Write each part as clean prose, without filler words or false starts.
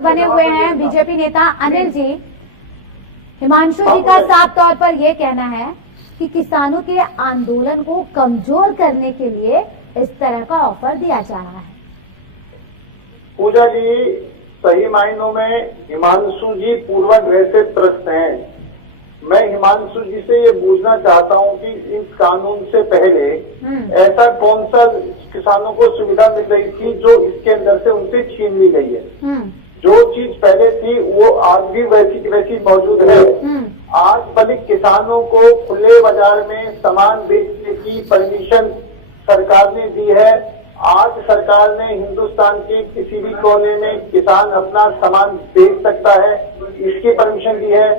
बने हुए हैं बीजेपी नेता अनिल जी। हिमांशु जी का साफ तौर पर यह कहना है कि किसानों के आंदोलन को कमजोर करने के लिए इस तरह का ऑफर दिया जा रहा है। पूजा जी, सही मायनों में हिमांशु जी पूर्वाग्रह से त्रस्त हैं। मैं हिमांशु जी से ये पूछना चाहता हूँ कि इस कानून से पहले ऐसा कौन सा किसानों को सुविधा मिल रही थी जो इसके अंदर से उनसे छीन ली गई है। जो चीज पहले थी वो आज भी वैसी की वैसी मौजूद है। आज भले किसानों को खुले बाजार में सामान बेचने की परमिशन सरकार ने दी है। आज सरकार ने हिंदुस्तान के किसी भी कोने में किसान अपना सामान बेच सकता है, इसकी परमिशन दी है,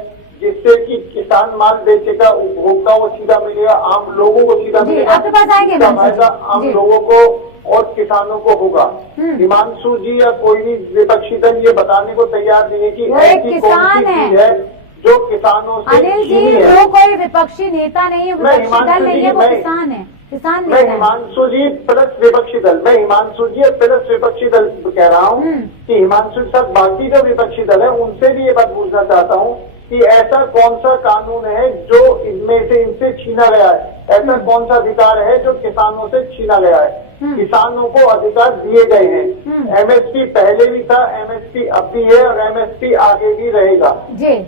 जिससे कि किसान माल बेचेगा, उपभोक्ता को सीधा मिलेगा, आम लोगों को सीधा मिलेगा, फायदा आम लोगों को और किसानों को होगा। हिमांशु जी या कोई भी विपक्षी दल ये बताने को तैयार नहीं है कि ऐसी कौन सी चीज है जो किसानों से अनिल जी, वो कोई विपक्षी नेता नहीं है, विपक्षी दल नहीं है, वो किसान है, किसान मैं हिमांशु जी प्लस विपक्षी दल, मैं हिमांशु जी प्लस विपक्षी दल कह रहा हूँ कि हिमांशु के साथ बाकी जो विपक्षी दल है उनसे भी ये बात पूछना चाहता हूँ कि ऐसा कौन सा कानून है जो इनमें से इनसे छीना गया है, ऐसा कौन सा अधिकार है जो किसानों से छीना गया है। किसानों को अधिकार दिए गए हैं। एमएसपी पहले भी था, एमएसपी अब भी है और एमएसपी आगे भी रहेगा।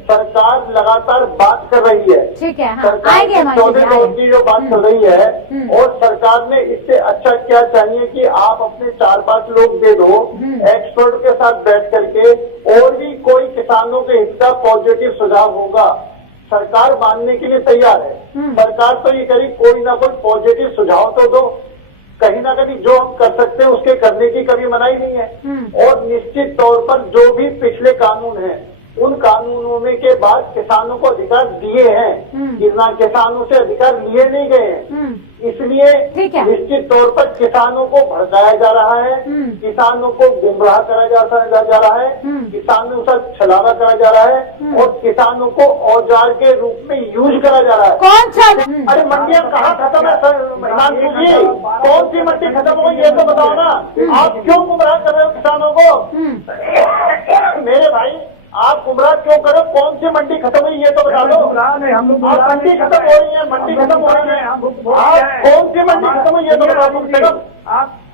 सरकार लगातार बात कर रही है, ठीक है, सरकार 14 करोड़ की जो बात कर रही है और सरकार ने इससे अच्छा क्या चाहिए कि आप अपने 4-5 लोग दे दो एक्सपर्ट के साथ बैठ करके, और भी कोई किसानों के हित का पॉजिटिव सुझाव होगा। सरकार मानने के लिए तैयार है। सरकार तो ये करी कोई ना कोई पॉजिटिव सुझाव तो दो, कहीं ना कहीं जो हम कर सकते हैं उसके करने की कभी मनाही नहीं है। और निश्चित तौर पर जो भी पिछले कानून हैं उन कानूनों में के बाद किसानों को अधिकार दिए हैं, किसानों से अधिकार लिए नहीं गए हैं। इसलिए निश्चित तौर पर किसानों को भड़काया जा रहा है, किसानों को गुमराह करा जा रहा है, किसानों से छलावा करा जा रहा है और किसानों को औजार के रूप में यूज करा जा रहा है। कौन सा? अरे मंडियां कहाँ खत्म है हिमांशु जी? कौन सी मंडी खत्म हो ये तो बताओ ना। आप क्यों गुमराह कर रहे हो किसानों को? मेरे भाई, आप गुमराह क्यों करो? कौन सी मंडी खत्म हुई ये तो बता दो। आप मंडी खत्म हो रही है, मंडी खत्म हो रही है, आप कौन सी मंडी खत्म हुई ये तो बता दो।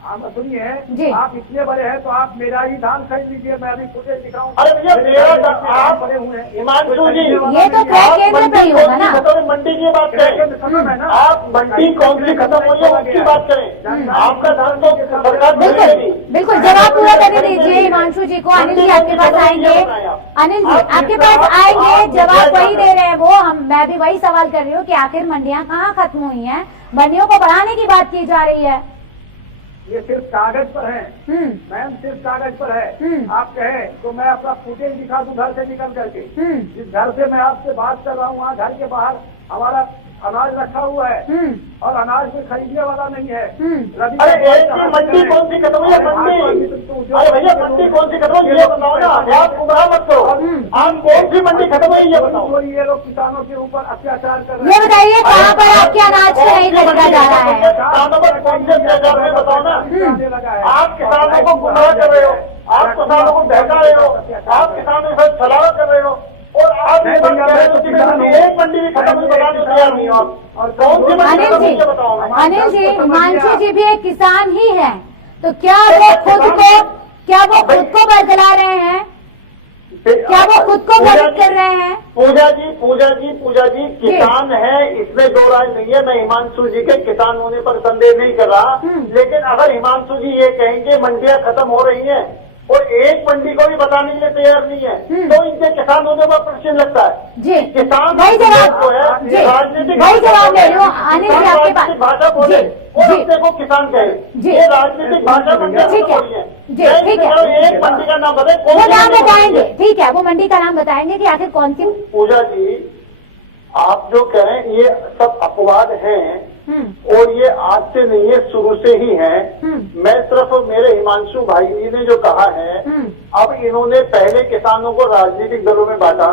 आप सुनिए, आप इतने बड़े हैं तो आप मेरा ही धान खरीद लीजिए, मैं अभी खुद दिखाऊँ। अरे भैया, मेरा आप बड़े हुए हैं हिमांशु जी, ये तो केंद्र पे ही होगा ना। मंडी की बात करें, आप मंडी कौन सी खत्म हुई है उसकी बात करें। आपका धान तो सरकार बिल्कुल जवाब पूरा करने दीजिए हिमांशु जी को। अनिल जी आपके पास आएंगे, अनिल जी आपके पास आएंगे, जवाब वही दे रहे हैं वो। मैं भी वही सवाल कर रही हूँ कि आखिर मंडियां कहाँ खत्म हुई हैं? मंडियों को बढ़ाने की बात की जा रही है। ये सिर्फ कागज पर है मैम, सिर्फ कागज पर है। आप कहे तो मैं अपना फुटेज दिखा दूं घर से निकल करके। जिस घर से मैं आपसे बात कर रहा हूँ वहाँ घर के बाहर हमारा अनाज रखा हुआ है और अनाज में खरीदने वाला नहीं है। अरे मंडी कौन सी खत्म हुई है? मंडी, अरे भैया मंडी कौन सी खत्म हुई ये बताओ ना। आप गुमराह मत करो, आप कौन सी मंडी खत्म हुई ये बताओ। ये लोग किसानों के ऊपर अत्याचार कर रहे हैं। ये बताइए कहाँ पर आपके अनाज को नहीं खरीदा जा रहा है? किसानों पर कौन से अत्याचार है बताओ ना। आप किसानों को गुमराह कर रहे हो, आप किसानों को बहका रहे हो, आप किसानों के साथ छलावा कर रहे हो और आप एक मंडी भी खत्म बनाने तैयार नहीं हो। और कौन सी मंडी बताओ। अनिल जी, हिमांशु जी भी एक किसान ही है, तो क्या वो खुद को बरगला रहे हैं? क्या वो खुद को गलत कर रहे हैं? पूजा जी किसान है, इसमें दो राय नहीं है। मैं हिमांशु जी के किसान होने पर संदेह नहीं कर रहा, लेकिन अगर हिमांशु जी ये कहेंगे मंडियां खत्म हो रही हैं और एक मंडी को भी बताने के लिए तैयार नहीं है तो इनके किसान होने पर प्रश्न लगता है। जी, किसान वही जवाब जो है राजनीतिक ले लो अनिल जी आपके पास। भाषा बोले और अपने को किसान कहे, ये राजनीतिक भाषा बन गई है। ठीक है, एक मंडी का नाम बताए, वो नाम बताएंगे। ठीक है, वो मंडी का नाम बताएंगे कि आखिर कौन सी। पूजा जी, आप जो कहें ये सब अपवाद हैं और ये आज से नहीं है, शुरू से ही है। मैं सिर्फ मेरे हिमांशु भाई जी ने जो कहा है, अब इन्होंने पहले किसानों को राजनीतिक दलों में बांटा,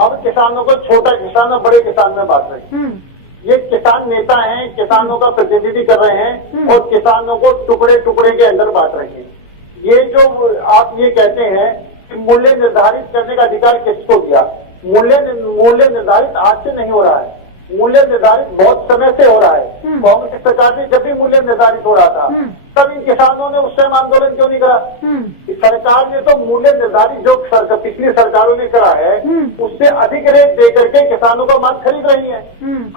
अब किसानों को छोटा किसान और बड़े किसान में बांट रहे हैं। ये किसान नेता हैं, किसानों का प्रतिनिधि कर रहे हैं और किसानों को टुकड़े टुकड़े के अंदर बांट रहे हैं। ये जो आप ये कहते हैं मूल्य निर्धारित करने का अधिकार किसको दिया? मूल्य निर्धारित आज से नहीं हो रहा है, मूल्य निर्धारित बहुत समय से हो रहा है। कांग्रेस सरकार ने जब भी मूल्य निर्धारित हो रहा था तब इन किसानों ने उस टाइम आंदोलन क्यों नहीं करा? सरकार ने तो मूल्य निर्धारित जो पिछली सरकारों ने करा है उससे अधिक रेट दे करके किसानों का माल खरीद रही है।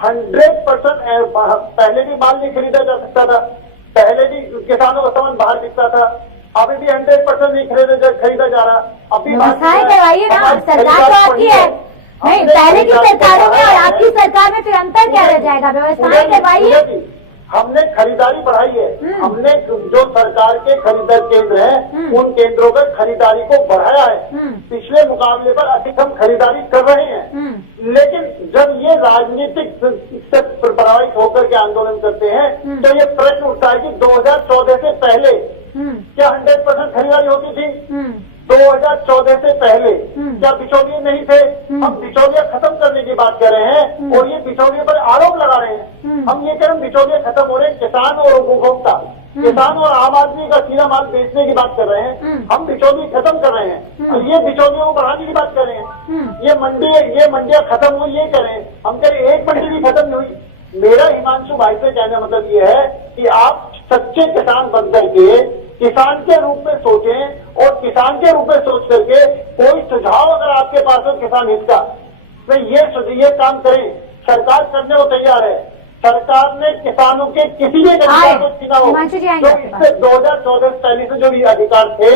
100% पहले भी माल नहीं खरीदा जा सकता था, पहले भी किसानों का सामान बाहर बिकता था, अभी भी 100% नहीं खरीदा जा रहा। अभी व्यवस्थाएं करवाइए ना, सरकार तो आपकी है। नहीं, पहले की सरकारों में और आपकी सरकार में फिर अंतर क्या रह जाएगा? व्यवस्थाएं करवाइए। हमने खरीदारी बढ़ाई है, हमने जो सरकार के खरीदार केंद्र हैं उन केंद्रों पर खरीदारी को बढ़ाया है, पिछले मुकाबले पर अधिक हम खरीदारी कर रहे हैं। लेकिन जब ये राजनीतिक से प्रभावित होकर के आंदोलन करते हैं तो ये प्रश्न उठता है कि 2014 से पहले क्या 100% खरीदारी होती थी? 2014 से पहले क्या बिचौलिए नहीं थे? हम बिचौलिया खत्म करने की बात कर रहे हैं और ये बिचौलिए पर आरोप लगा रहे हैं। हम ये कह रहे हैं बिचौलिए खत्म हो रहे हैं, किसान और उपभोक्ता, किसान और आम आदमी का सीधा माल बेचने की बात कर रहे हैं। हम बिचौलिए खत्म कर रहे हैं और ये बिचौलियों को बढ़ाने की बात कर रहे हैं। ये मंडियां खत्म हुई, ये कह रहे हैं। हम कह रहे हैं एक मंडी भी खत्म नहीं हुई। मेरा हिमांशु भाई से कहने का मतलब ये है कि आप सच्चे किसान बन करके किसान के रूप में सोचें और किसान के रूप में सोच करके कोई सुझाव अगर आपके पास हो किसान हित का तो ये काम करें। सरकार करने को तैयार है। सरकार ने किसानों के किसी भी अधिकार को छीना हो, तो इससे 2014 से पहले से जो भी अधिकार थे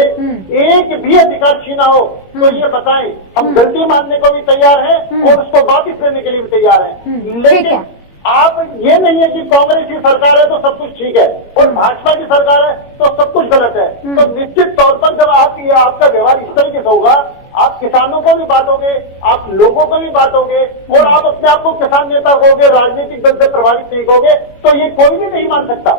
एक भी अधिकार छीना हो तो ये बताएं। हम गलती मानने को भी तैयार है और उसको वापिस लेने के लिए भी तैयार है। लेकिन आप ये नहीं है कि कांग्रेस की सरकार है तो सब कुछ ठीक है और भाजपा की सरकार है तो सब कुछ गलत है। तो निश्चित तौर पर जब आपका व्यवहार इस तरीके से होगा, आप किसानों को भी बांटोगे, आप लोगों को भी बांटोगे और आप अपने आप को किसान नेता कहोगे, राजनीतिक दल से प्रभावित नहीं कहोगे, तो ये कोई भी नहीं मान सकता।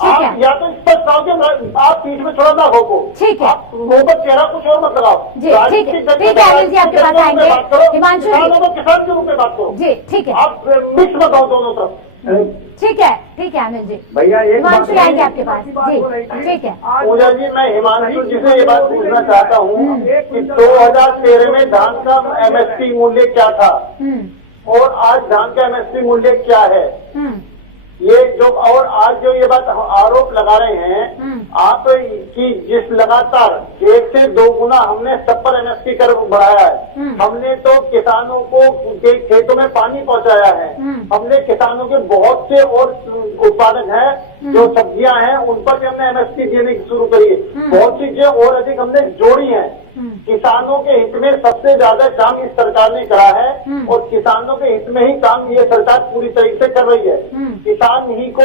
आप या तो इस पर कहोगे, आप पीठ में छोड़ा ना हो, ठीक है, आप मुंह पर चेहरा कुछ और मत लगाओ। ठीक है, अनिल जी आपके पास आएंगे। हिमांशु किसानों को किसान के रूप में बात करो जी, ठीक है, आप मिक्स बताओ दोनों तरफ। ठीक है अनिल जी। भैया हिमांशु आएंगे आपके पास जी, ठीक है। पूजा जी, मैं हिमांशु जी से ये बात पूछना चाहता हूँ कि 2013 में धान का MSP मूल्य क्या था और आज धान का MSP मूल्य क्या है? ये जो और आज जो ये बात आरोप लगा रहे हैं आप कि जिस लगातार 1 से 2 गुना हमने सब पर MSP कर बढ़ाया है। हमने तो किसानों को के खेतों में पानी पहुंचाया है। हमने किसानों के बहुत से और उत्पादक हैं जो सब्जियां हैं उन पर भी हमने MSP देने की शुरू करी है। बहुत चीजें और अधिक हमने जोड़ी हैं। किसानों के हित में सबसे ज्यादा काम इस सरकार ने करा है और किसानों के हित में ही काम ये सरकार पूरी तरीके से कर रही है। किसान ही को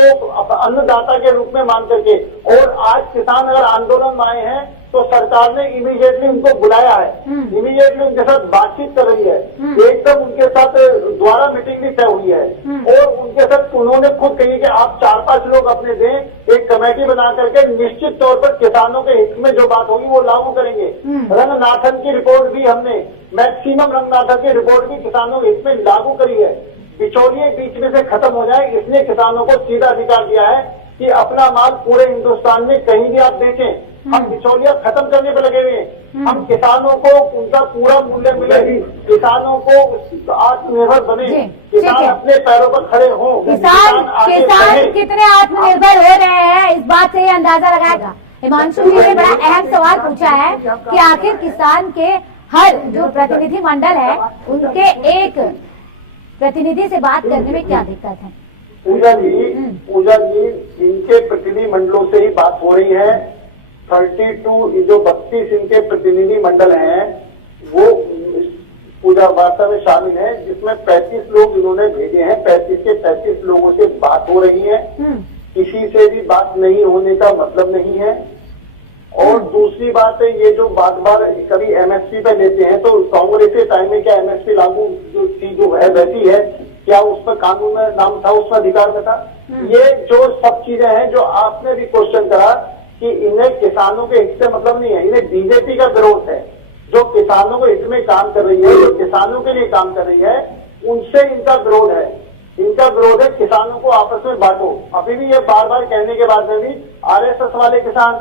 अन्नदाता के रूप में मान करके और आज किसान अगर आंदोलन में आए हैं तो सरकार ने इमीडिएटली उनको बुलाया है, इमीडिएटली उनके साथ बातचीत कर रही है, एकदम उनके साथ द्वारा मीटिंग भी तय हुई है और उनके साथ उन्होंने खुद कही कि आप 4-5 लोग अपने दें, एक कमेटी बना करके निश्चित तौर पर किसानों के हित में जो बात होगी वो लागू करेंगे। रंगनाथन की रिपोर्ट भी हमने मैक्सिमम रंगनाथन की रिपोर्ट भी किसानों के हित में लागू करी है। बिचौलिए बीच में से खत्म हो जाए इसलिए किसानों को सीधा अधिकार दिया है कि अपना माल पूरे हिंदुस्तान में कहीं भी आप बेचें। हम बिचौलिया खत्म करने पर लगे हुए हैं। हम किसानों को उनका पूरा मूल्य मिले, किसानों को आत्मनिर्भर बने, किसान अपने पैरों पर खड़े हों। किसान कितने आत्मनिर्भर हो रहे हैं इस बात से अंदाजा लगाएगा। हिमांशु जी ने बड़ा अहम सवाल पूछा है कि आखिर किसान के हर जो प्रतिनिधि मंडल है उनके एक प्रतिनिधि से बात करने में क्या दिक्कत है? पूजा जी इनके प्रतिनिधि मंडलों से ही बात हो रही है। 32 जो 32 इनके प्रतिनिधि मंडल हैं वो पूजा वार्ता में शामिल है जिसमें 35 लोग इन्होंने भेजे हैं। 35 के 35 लोगों से बात हो रही है। किसी से भी बात नहीं होने का मतलब नहीं है। और दूसरी बात है ये जो बार कभी MSP पे लेते हैं तो कांग्रेस के टाइम में क्या MSP लागू जो चीज जो है वैसी है क्या उस पर कानून में नाम था, उसमें अधिकार में था? ये जो सब चीजें हैं जो आपने भी क्वेश्चन करा कि इन्हें किसानों के हित से मतलब नहीं है, इन्हें बीजेपी का विरोध है। जो किसानों के हित में काम कर रही है, जो किसानों के लिए काम कर रही है, उनसे इनका विरोध है। इनका विरोध है किसानों को आपस में बांटो। अभी भी ये बार कहने के बाद में भी RSS वाले किसान,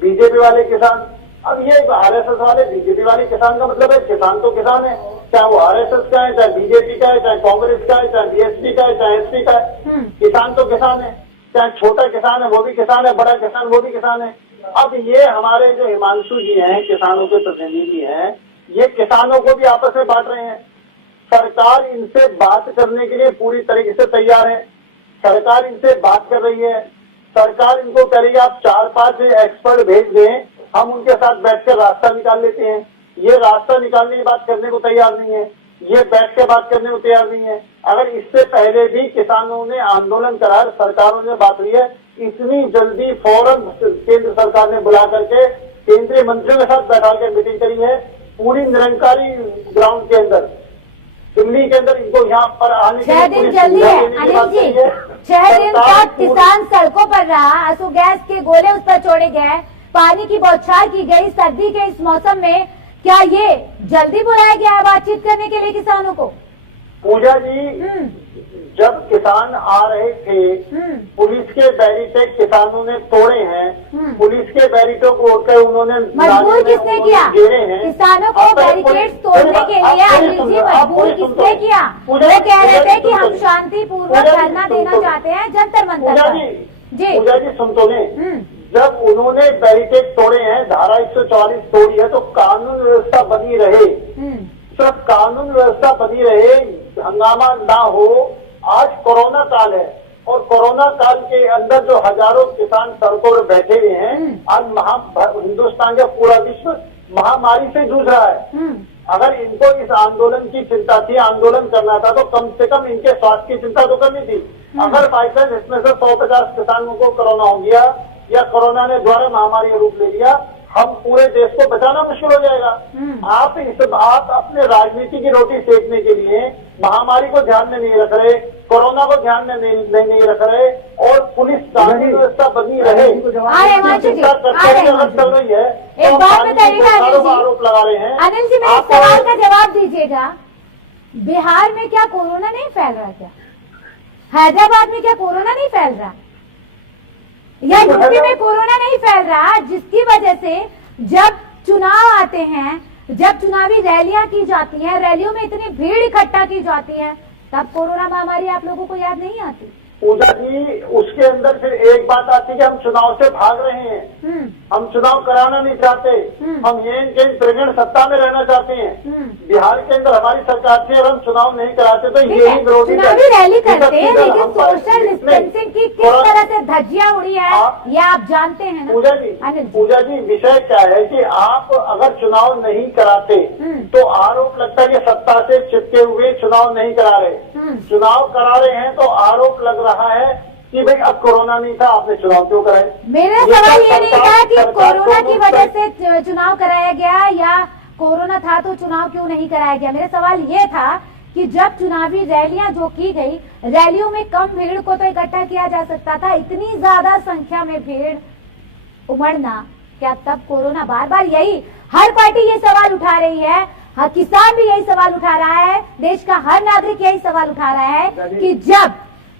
बीजेपी वाले किसान अब ये आरएसएस वाले बीजेपी वाले किसान का मतलब है, किसान तो किसान है, चाहे वो आरएसएस का है, चाहे बीजेपी का है, चाहे कांग्रेस का है, चाहे बीएसपी का है, चाहे एसपी का है, किसान तो किसान है। चाहे छोटा किसान है वो भी किसान है, बड़ा किसान वो भी किसान है। अब ये हमारे जो हिमांशु जी हैं, किसानों के प्रतिनिधि हैं, ये किसानों को भी आपस में बांट रहे हैं। सरकार इनसे बात करने के लिए पूरी तरीके से तैयार है, सरकार इनसे बात कर रही है, सरकार इनको कह रही है आप 4-5 एक्सपर्ट भेज दें, हम उनके साथ बैठकर रास्ता निकाल लेते हैं। ये रास्ता निकालने की बात करने को तैयार नहीं है, ये बैठ के बात करने को तैयार नहीं है। अगर इससे पहले भी किसानों ने आंदोलन करा, सरकारों ने बात की है, इतनी जल्दी फौरन केंद्र सरकार ने बुला करके केंद्रीय मंत्रियों के साथ बैठा कर मीटिंग करी है, पूरी निरंकारी ग्राउंड के अंदर, दिल्ली के अंदर इनको यहाँ पर आने के 6 दिन जल्दी है अनिल जी, 6 दिन तक किसान सड़कों पर रहा, आंसू गैस के गोले उस पर छोड़े गए, पानी की बौछार की गई। सर्दी के इस मौसम में क्या ये जल्दी बुलाया गया है बातचीत करने के लिए किसानों को? पूजा जी, जब किसान आ रहे थे, पुलिस के बैरिकेड किसानों ने तोड़े हैं, पुलिस के बैरिकेड को तोड़कर उन्होंने मजबूर किसने किया? किसानों को बैरिकेड तोड़ने के लिए अनिल जी मजबूर किसने किया? वो कह रहे थे कि हम शांतिपूर्वक धरना देना चाहते हैं जंतर मंतर पर। जी पूजा जी सुन तो लें, जब उन्होंने बैरिकेड तोड़े हैं, धारा 144 तोड़ी है, तो कानून व्यवस्था बनी रहे, सिर्फ कानून व्यवस्था बनी रहे, हंगामा ना हो। आज कोरोना काल है और कोरोना काल के अंदर जो हजारों किसान सड़कों पर बैठे हुए हैं, आज हिंदुस्तान का पूरा विश्व महामारी से जूझ रहा है। अगर इनको इस आंदोलन की चिंता थी, आंदोलन करना था, तो कम से कम इनके स्वास्थ्य की चिंता तो करनी थी। अगर बाई चांस इसमें से 150 किसानों को कोरोना हो गया या कोरोना ने द्वारा महामारी का रूप ले लिया, हम पूरे देश को बचाना मुश्किल हो जाएगा। आप अपने राजनीति की रोटी सेकने के लिए महामारी को ध्यान में नहीं रख रहे, कोरोना को ध्यान में नहीं रख रहे, और पुलिस कानून व्यवस्था बनी रहे, चल रही है। एक बात बताइएगा आरोप लगा रहे हैं। अनिल जी, मेरे सवाल का जवाब दीजिएगा, बिहार में क्या कोरोना नहीं फैल रहा? क्या हैदराबाद में क्या कोरोना नहीं फैल रहा? या यूपी में कोरोना नहीं फैल रहा? जिसकी वजह से जब चुनाव आते हैं, जब चुनावी रैलियां की जाती हैं, रैलियों में इतनी भीड़ इकट्ठा की जाती है, तब कोरोना महामारी आप लोगों को याद नहीं आती? पूजा जी, उसके अंदर फिर एक बात आती है कि हम चुनाव से भाग रहे हैं, हम चुनाव कराना नहीं चाहते, हम ये त्रिगण सत्ता में रहना चाहते हैं। बिहार के अंदर हमारी सरकार थी, अगर हम चुनाव नहीं कराते तो यही विरोधी चुनावी रैली करते हैं, लेकिन सोशल डिस्टेंसिंग की किस तरह से धज्जियां उड़ी है ये आप जानते हैं ना? पूजा जी, विषय क्या है कि आप अगर चुनाव नहीं कराते तो आरोप लगता है कि सत्ता से चिपके हुए चुनाव नहीं करा रहे, चुनाव करा रहे हैं तो आरोप लग रहा है कि भाई अब कोरोना नहीं था, आपने चुनाव क्यों कराए? मेरा सवाल ये नहीं था कि कोरोना की वजह से चुनाव कराया गया या कोरोना था तो चुनाव क्यों नहीं कराया गया। मेरा सवाल ये था कि जब चुनावी रैलियां जो की गई, रैलियों में कम भीड़ को तो इकट्ठा किया जा सकता था, इतनी ज्यादा संख्या में भीड़ उमड़ना, क्या तब कोरोना? बार बार यही हर पार्टी ये सवाल उठा रही है, हर किसान भी यही सवाल उठा रहा है, देश का हर नागरिक यही सवाल उठा रहा है कि जब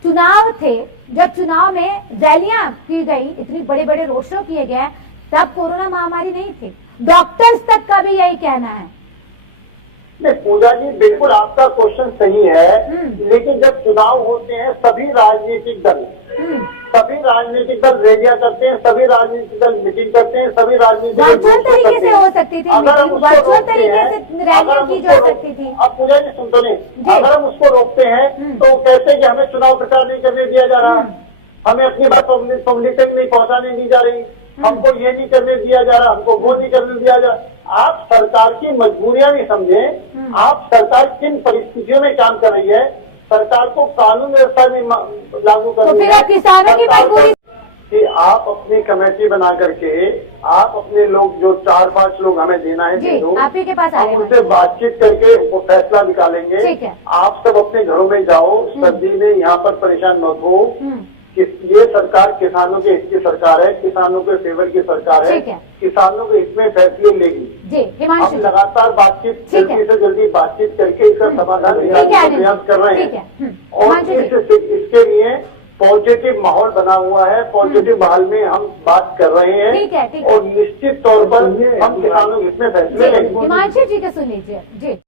चुनाव थे, जब चुनाव में रैलियां की गई, इतने बड़े बड़े रोड शो किए गए, तब कोरोना महामारी नहीं थी। डॉक्टर्स तक का भी यही कहना है। नहीं पूजा जी, बिल्कुल आपका क्वेश्चन सही है, लेकिन जब चुनाव होते हैं सभी राजनीतिक दल रैलियां करते हैं, सभी राजनीतिक दल मीटिंग करते हैं, सभी राजनीतिक वर्चुअल तरीके से हो सकती थी, वर्चुअल तरीके से रैलियां की जा सकती थी। अब पूजा जी सुन तो नहीं, अगर हम उसको रोकते हैं तो कहते हैं कि हमें चुनाव प्रचार नहीं करने दिया जा रहा, हमें अपनी बात पब्लिक तक नहीं पहुंचाने दी जा रही, हमको ये नहीं करने दिया जा रहा, हमको वो नहीं करने दिया जा रहा। आप सरकार की मजबूरियां भी समझें, आप सरकार किन परिस्थितियों में काम कर रही है, सरकार को कानून व्यवस्था भी लागू करनी है। तो फिर आप किसानों की मजबूरी कि आप अपनी कमेटी बना करके आप अपने लोग जो 4-5 लोग हमें देना है, आप ही के पास हम उनसे बातचीत करके वो फैसला निकालेंगे। आप सब अपने घरों में जाओ, सर्दी में यहाँ पर परेशान मत हो। ये सरकार किसानों के हित की सरकार है, किसानों के फेवर की सरकार है, किसानों के हित में फैसले लेगी। हम लगातार बातचीत, जल्दी से जल्दी बातचीत करके इसका समाधान निकालने का प्रयास कर रहे हैं। और इसके लिए पॉजिटिव माहौल बना हुआ है, पॉजिटिव माहौल में हम बात कर रहे हैं। ठीक है, ठीक है। और निश्चित तौर पर हम किसानों के हित में फैसले लेंगे। हिमांशु जी के सुन लीजिए जी।